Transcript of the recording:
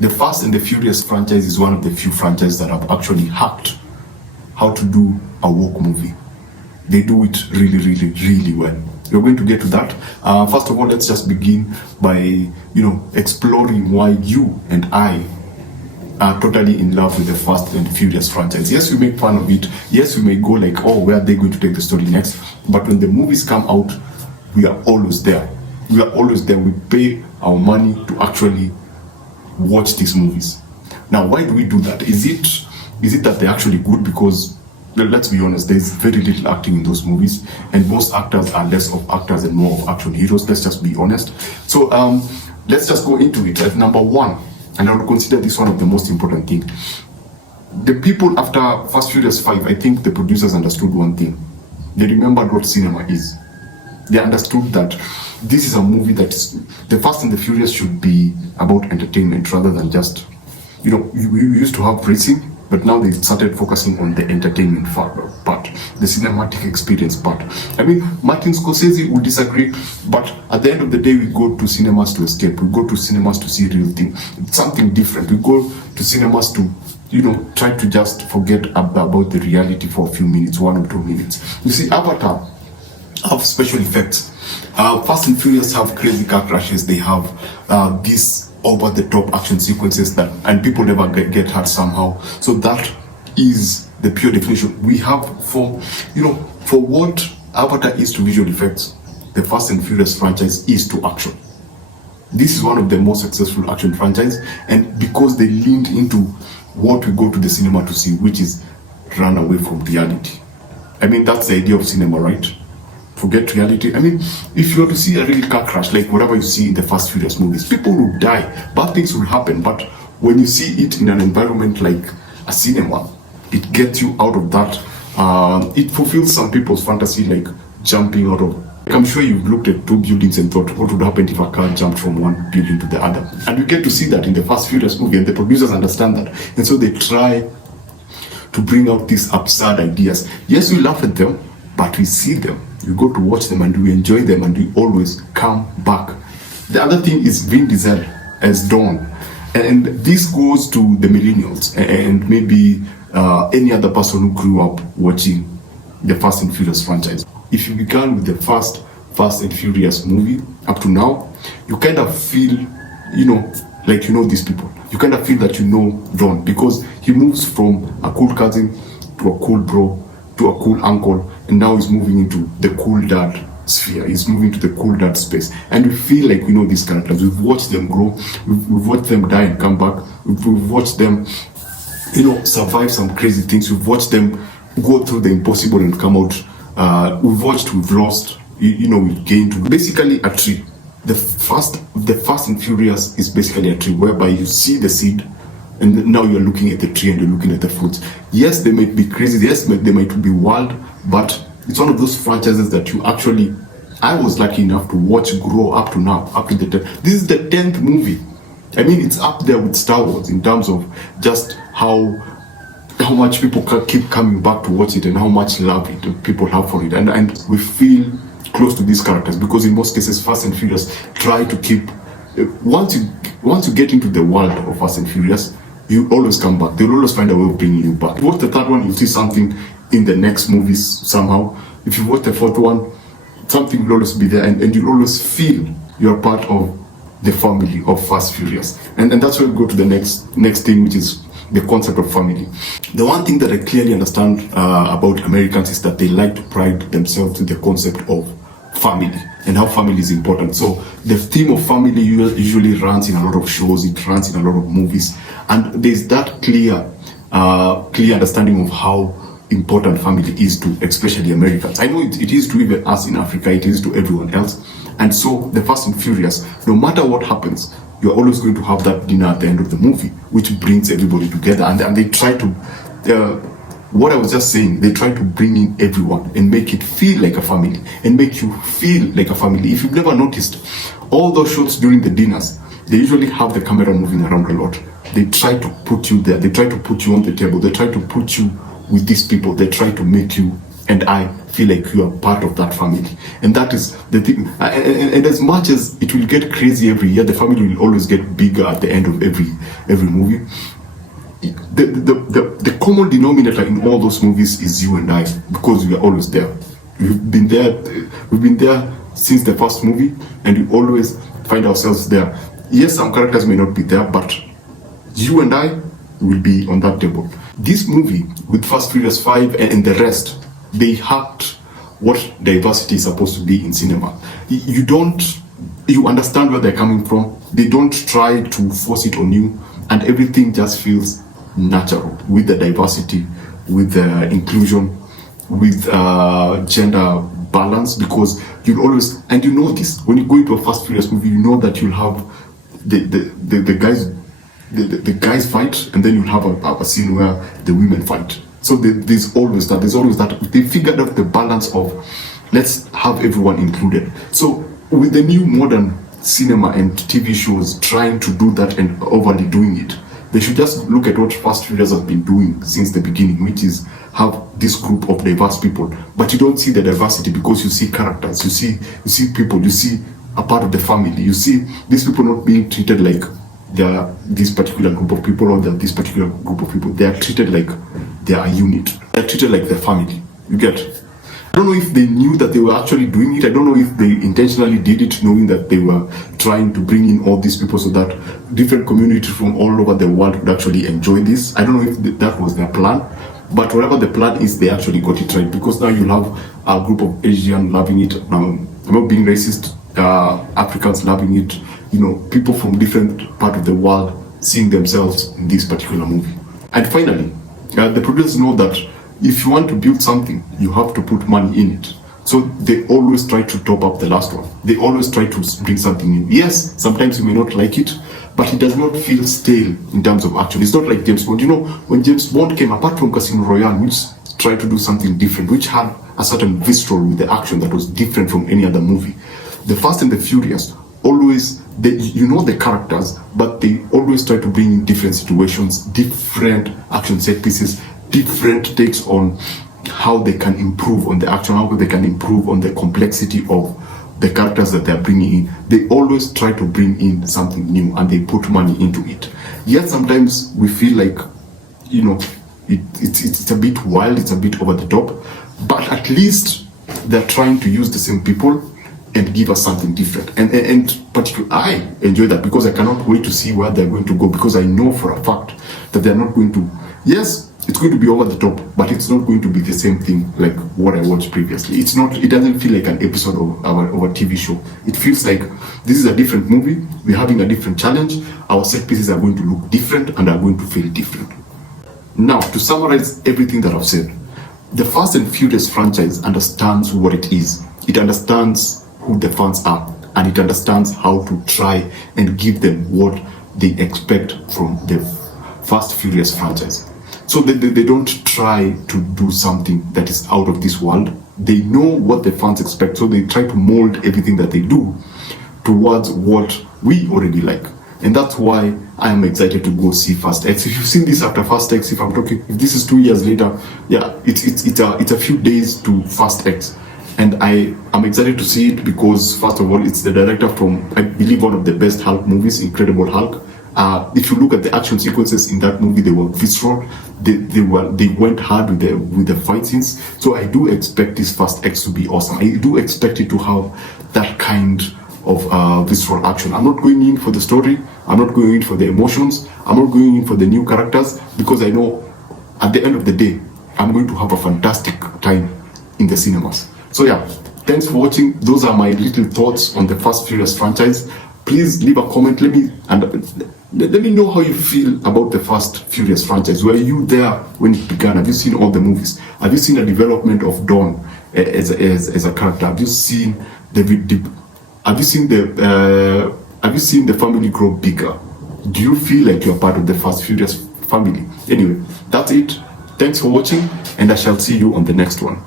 The Fast and the Furious franchise is one of the few franchises that have actually hacked how to do a woke movie. They do it really, really, really well. We're going to get to that. First of all, let's just begin by, exploring why you and I are totally in love with the Fast and Furious franchise. Yes, we make fun of it. Yes, we may go like, oh, where are they going to take the story next? But when the movies come out, we are always there. We are always there. We pay our money to actually watch these movies. Now, why do we do that? Is it that they're actually good? Because, let's be honest, there's very little acting in those movies, and most actors are less of actors and more of action heroes. Let's just be honest. So let's just go into it. At number one, and I would consider this one of the most important things. The people after Fast Furious 5, I think the producers understood one thing. They remembered what cinema is. They understood that this is a movie that is, the Fast and the Furious should be about entertainment rather than just, we used to have racing, but now they started focusing on the entertainment part, the cinematic experience part. I mean, Martin Scorsese would disagree, but at the end of the day, we go to cinemas to escape. We go to cinemas to see real things. It's something different. We go to cinemas to, try to just forget about the reality for a few minutes, 1 or 2 minutes. You see, Avatar have special effects. Fast and Furious have crazy car crashes. They have these over-the-top action sequences and people never get hurt somehow. So that is the pure definition. We have for what Avatar is to visual effects, the Fast and Furious franchise is to action. This is one of the most successful action franchises, and because they leaned into what we go to the cinema to see, which is run away from reality. I mean, that's the idea of cinema, right? Forget reality. I mean, if you were to see a real car crash, like whatever you see in the Fast Furious movies, people will die, bad things will happen. But when you see it in an environment like a cinema, it gets you out of that. It fulfills some people's fantasy, like jumping out of. Like, I'm sure you've looked at 2 buildings and thought, what would happen if a car jumped from one building to the other? And you get to see that in the Fast Furious movie, and the producers understand that, and so they try to bring out these absurd ideas. Yes, we laugh at them, but we see them. We go to watch them and we enjoy them, and we always come back. The other thing is Vin Diesel as Dawn, and this goes to the millennials and maybe any other person who grew up watching the Fast and Furious franchise. If you began with the first Fast and Furious movie up to now, you kind of feel, like these people. You kind of feel that Dawn, because he moves from a cool cousin to a cool bro to a cool uncle, and now he's moving into the cool dad sphere. He's moving to the cool dad space, and we feel like we know these characters. We've watched them grow, we've watched them die and come back, we've watched them survive some crazy things, we've watched them go through the impossible and come out. We've lost, we've gained. Basically a tree. The Fast and Furious is basically a tree whereby you see the seed, and now you're looking at the tree and you're looking at the fruits. Yes, they might be crazy. Yes, they might be wild, but it's one of those franchises that I was lucky enough to watch grow up to now, up to this is the 10th movie. I mean, it's up there with Star Wars in terms of just how much people keep coming back to watch it, and how much love people have for it. And we feel close to these characters, because in most cases, Fast and Furious try to keep, once you get into the world of Fast and Furious, you always come back. They'll always find a way of bringing you back. If you watch the third one, you see something in the next movies somehow. If you watch the fourth one, something will always be there, and you'll always feel you're part of the family of Fast Furious. And that's where we go to the next thing, which is the concept of family. The one thing that I clearly understand about Americans is that they like to pride themselves in the concept of family and how family is important. So the theme of family usually runs in a lot of shows, it runs in a lot of movies, and there's that clear understanding of how important family is to especially Americans. I know it is to even us in Africa, it is to everyone else. And so the Fast and Furious, no matter what happens, you're always going to have that dinner at the end of the movie, which brings everybody together. And they try to, what I was just saying, they try to bring in everyone and make it feel like a family, and make you feel like a family. If you've never noticed, all those shots during the dinners, they usually have the camera moving around a lot. They try to put you there, they try to put you on the table, they try to put you with these people, they try to make you and I feel like you are part of that family. And that is the thing. And as much as it will get crazy every year, the family will always get bigger at the end of every movie. The common denominator in all those movies is you and I, because we are always there. We've been there since the first movie, and we always find ourselves there. Yes, some characters may not be there, but you and I will be on that table. This movie with Fast Furious 5 and the rest, they hacked what diversity is supposed to be in cinema. You understand where they're coming from. They don't try to force it on you, and everything just feels natural with the diversity, with the inclusion, with gender balance, because you'll always, and you know this, when you go into a Fast Furious movie, you know that you'll have the guys fight, and then you'll have a scene where the women fight. So there's always that. They figured out the balance of, let's have everyone included. So with the new modern cinema and TV shows trying to do that and overly doing it, they should just look at what Fast Furious have been doing since the beginning, which is have this group of diverse people. But you don't see the diversity because you see characters, you see people, you see a part of the family, you see these people not being treated like they're this particular group of people or they're this particular group of people. They are treated like they are a unit. They're treated like their family. You get? I don't know if they knew that they were actually doing it. I don't know if they intentionally did it knowing that they were trying to bring in all these people so that different communities from all over the world would actually enjoy this. I don't know if that was their plan, but whatever the plan is, they actually got it right, because now you'll have a group of Asians loving it. Now, I'm not being racist, Africans loving it, people from different part of the world seeing themselves in this particular movie. And finally, the producers know that if you want to build something, you have to put money in it. So they always try to top up the last one. They always try to bring something in. Yes, sometimes you may not like it, but it does not feel stale in terms of action. It's not like James Bond. When James Bond came, apart from Casino Royale, which tried to do something different, which had a certain visceral with the action that was different from any other movie, the Fast and the Furious always, the characters, but they always try to bring in different situations, different action set pieces, different takes on how they can improve on the action, how they can improve on the complexity of the characters that they're bringing in. They always try to bring in something new, and they put money into it. Yet sometimes we feel like, it's a bit wild, it's a bit over the top, but at least they're trying to use the same people and give us something different. And particularly, I enjoy that because I cannot wait to see where they're going to go, because I know for a fact that they're not going to, yes, it's going to be over the top, but it's not going to be the same thing like what I watched previously. It doesn't feel like an episode of a TV show. It feels like this is a different movie, we're having a different challenge, our set pieces are going to look different and are going to feel different. Now, to summarize everything that I've said, the Fast and Furious franchise understands what it is. It understands who the fans are, and it understands how to try and give them what they expect from the Fast Furious franchise. So they don't try to do something that is out of this world. They know what the fans expect, so they try to mold everything that they do towards what we already like. And that's why I am excited to go see Fast X. If you've seen this after Fast X, if this is 2 years later, yeah, it's a few days to Fast X. And I am excited to see it because, first of all, it's the director from, I believe, one of the best Hulk movies, Incredible Hulk. If you look at the action sequences in that movie, they were visceral. They went hard with the fight scenes. So I do expect this Fast X to be awesome. I do expect it to have that kind of visceral action. I'm not going in for the story. I'm not going in for the emotions. I'm not going in for the new characters, because I know at the end of the day, I'm going to have a fantastic time in the cinemas. So yeah, thanks for watching. Those are my little thoughts on the Fast Furious franchise. Please leave a comment. Let me know how you feel about the Fast Furious franchise. Were you there when it began? Have you seen all the movies? Have you seen the development of Dawn as a character? Have you seen have you seen the family grow bigger? Do you feel like you're part of the Fast Furious family? Anyway, that's it. Thanks for watching, and I shall see you on the next one.